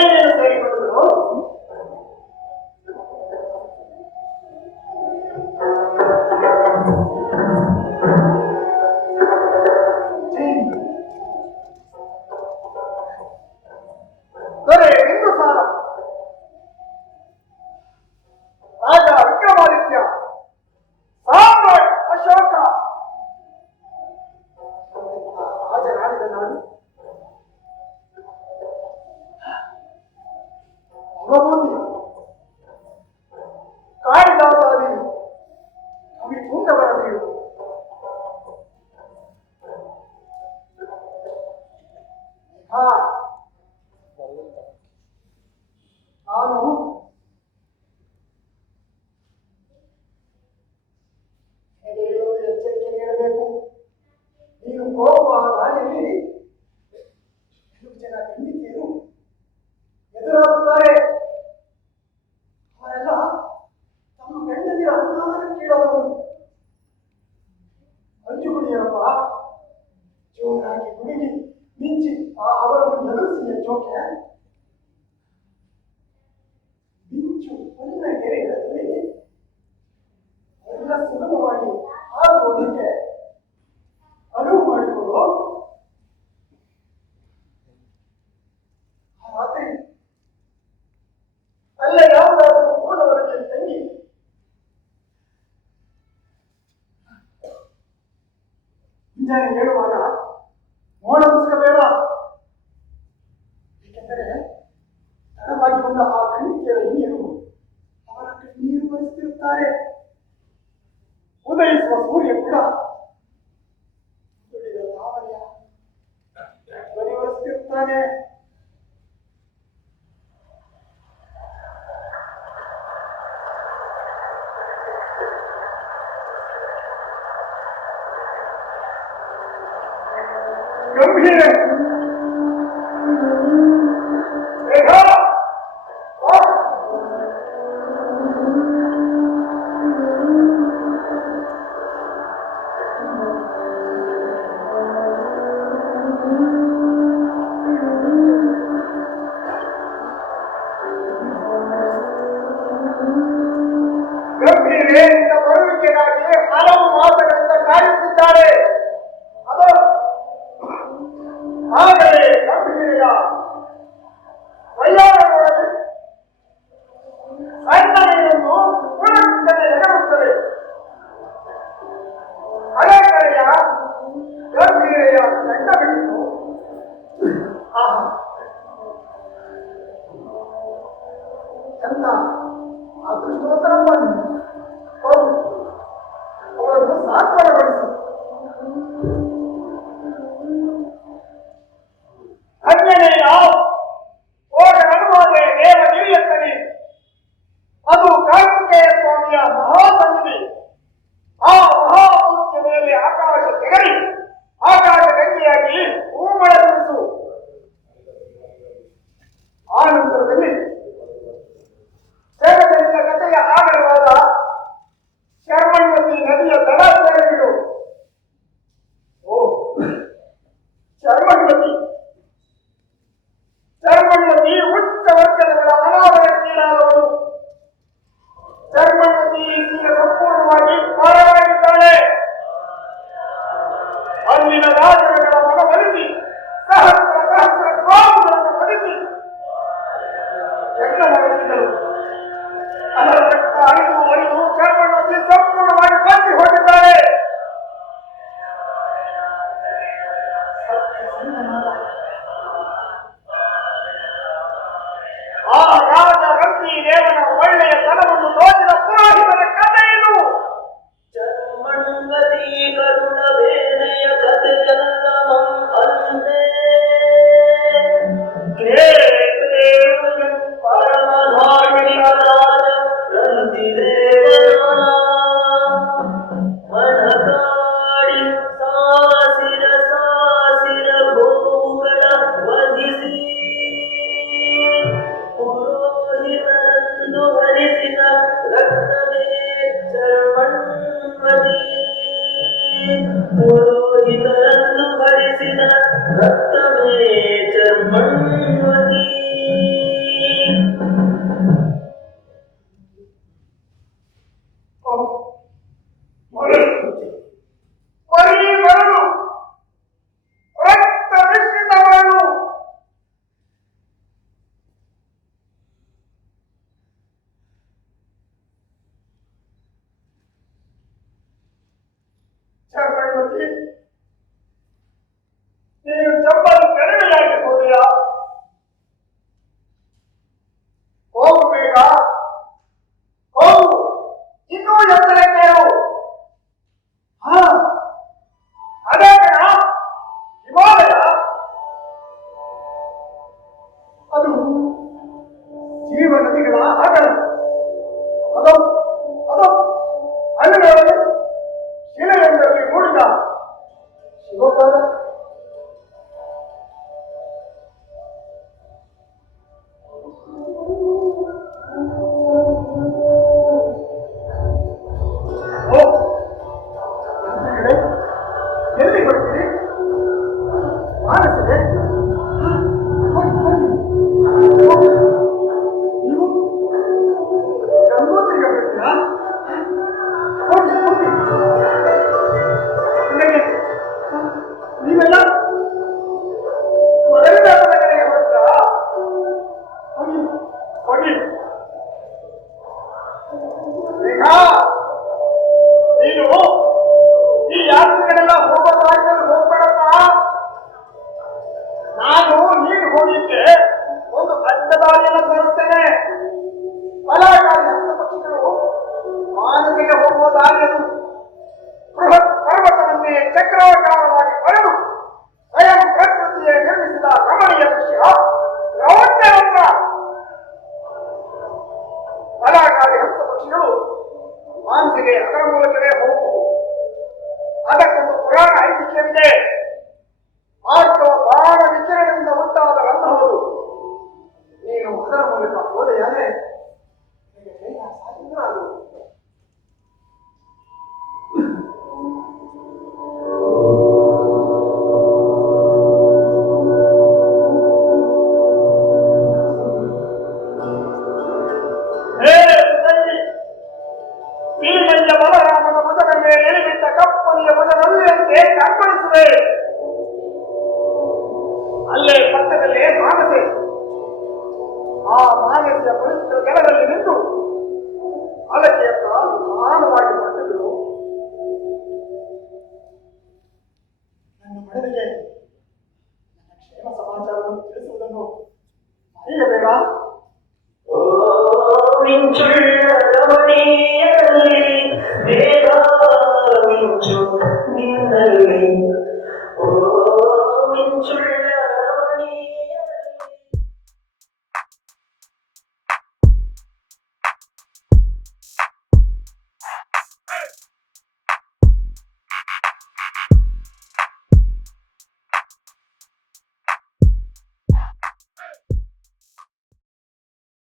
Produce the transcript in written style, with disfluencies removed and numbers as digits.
ಏನೇನು ಸೇರಿಕೊಂಡರು? ದೊರೆ ಬಿಂದುಸಾರ, ರಾಜ ವಿಕ್ರಮಾದಿತ್ಯ, ಸಾಮ್ರಾಟ್ ಅಶೋಕ, ರಾಜನಾಡಿದ ನಾಡು ಭಗವತಿ, ಕಾಳಿದಾಸಾದಿ ಕವಿ ಪುಂಗವರ ಬೀಡು, ನಾನು ಎಚ್ಚರಿಕೆ ನೀಡಬೇಕು. ನೀನು ಹೋಗುವ ದಾರಿಯಲ್ಲಿ ಕೆಲವು ಜನ ಖಂಡಿತೆಯರು ಎದುರಾಗುತ್ತಾರೆ. ಅವರೆಲ್ಲ ತಮ್ಮ ಗಂಡದಿರ ಅನುದಾನ ಕೇಳದವರು. ಅಂಜುಗುಡಿಯಪ್ಪ ಜೋರಾಗಿ ಗುಡುಗಿ ಮಿಂಚಿ ಅವರನ್ನು ಎದುರಿಸಿದ ಜೋಕೆ ಮಿಂಚು ಪುಣ್ಯ ಗೆರೆಗಳಲ್ಲಿ ಎಲ್ಲ ಸುಗಮವಾಗಿ ಹಾರುವುದಕ್ಕೆ ಅನುವು ಮಾಡಿಕೊಡು. ಆ ರಾತ್ರಿ ಅಲ್ಲೇ ಯಾವುದಾದರೂ ಮೂಲವರಿಗೆ ತಂಗಿ ಮುಂಜಾನೆ ಹೇಳುವಾಗ ಮೋಡ ಮುಸುಕಬೇಡ. ಏಕೆಂದರೆ ತಡವಾಗಿ ಬಂದ ಆ ಖಂಡಿಕೆಯ ಹಿರಿಯರು ಅವರ ಕಣ್ಣೀರು ಬರೆಸುತ್ತಿರುತ್ತಾರೆ. ಉದಯಿಸುವ ಸೂರ್ಯ ಕೂಡ ದುಡಿದ ತಾವರೆಯ ಧ್ವನಿವರಿಸುತ್ತಿರುತ್ತಾನೆ. ಗಂಭೀರ ಗಂಭೀರೆಯಿಂದ ಬರುವಿಕೆಗಾಗಿ ಹಲವು ಮಾಸಗಳಿಂದ ಕಾಯುತ್ತಿದ್ದಾರೆ. ಅದು ಆದರೆ ಗಂಭೀರೆಯ ವೈಯಾರಗಳಲ್ಲಿ ಸಣ್ಣ ನೀರನ್ನು ಪುನಃ ಎಗರುತ್ತದೆ. ಹಳೆ ಕಡೆಯ ಗಂಭೀರೆಯ ಗಂಡ ಬಿಟ್ಟು ಎಂತ ಅದೃಷ್ಟವಂತರಪ್ಪ ನೀನು. ಹೌದು, ಅವಳನ್ನು ಸಾತ್ವನಗೊಳಿಸು. ಧನ್ಯನೇಯ ಹೋಗ ನಡುವಾದೆ ದೇವಗಿರಿಯತ್ತನೆ. ಅದು ಕಾರ್ತಿಕೇಯ ಸ್ವಾಮಿಯ ಮಹಾಸನ್ನಿಧಿ. ಆ ಮಹಾಮೂರ್ತಿಯ ಮೇಲೆ ಆಕಾಶ ತೆಗರಿ ಆಕಾಶ ಗಂಗೆಯಾಗಿ ಹೂಮಳೆ ಸುರಿಸು. ಆ ನಂತರದಲ್ಲಿ ಜಗದಲ್ಲಿನ ಕಥೆಯ ಆಗರವಾದ ಶರ್ಮಣ್ವತಿ ನದಿಯ ದಡ ಸೇರಿಬಿಡು. ಓ ಶರ್ಮಣ್ವತಿ, ಶರ್ಮಣ್ವತಿ ಉಚ್ಚ ವರ್ಗದವಳ ಅನಾವರಣಕ್ಕೀಡಾದವಳು. ಶರ್ಮಣ್ವತಿ ಈಗ ಸಂಪೂರ್ಣವಾಗಿ ಪಾರಾಗಿದ್ದಾಳೆ. ಅಲ್ಲಿನ ರಾಜರುಗಳ ಮನವೊಲಿಸಿ ಸಹಸ್ರ ಸಹಸ್ರ ಕಾಮಗಳನ್ನು ಒಲಿಸಿ ಯಜ್ಞ ಮಾಡುತ್ತಿದ್ದರು. ಅದರ ರಕ್ತ ಅರಿದು ಅರಿದು ಶರ್ಮಣ್ವತಿ ಸಂಪೂರ್ಣವಾಗಿ ಬಂದಿ ಹೋಗಿದ್ದಾಳೆ. ಆ ರಾಜ ರಂತಿ ದೇವನ ಒಳ್ಳೆಯ ತನವನ್ನು ತೋರಿದ ಪುರೋಹಿತನ ಕಥೆ ಇದು. ಶರ್ಮಣ್ವತಿ ಕರುಣ ಬೇನೆಯ ಕಥೆಯಲ್ಲ ಅಂದೆ ಪರಮಧಾರ್ಮಿಕ ರಾಜ ರಂತಿ ದೇವನ ಮನಕಾಡಿ ಸಾಸಿರ ಸಾಸಿರ ಗೋವುಗಳ ವಧಿಸಿ ಪುರೋಹಿತರನ್ನು ಹರಿಸಿದ ರಕ್ತವೇ ಶರ್ಮಣ್ವತಿ. ಪುರೋಹಿತರನ್ನು ಹರಿಸಿದ ರಕ್ತವೇ ಶರ್ಮಣ್ವತಿ.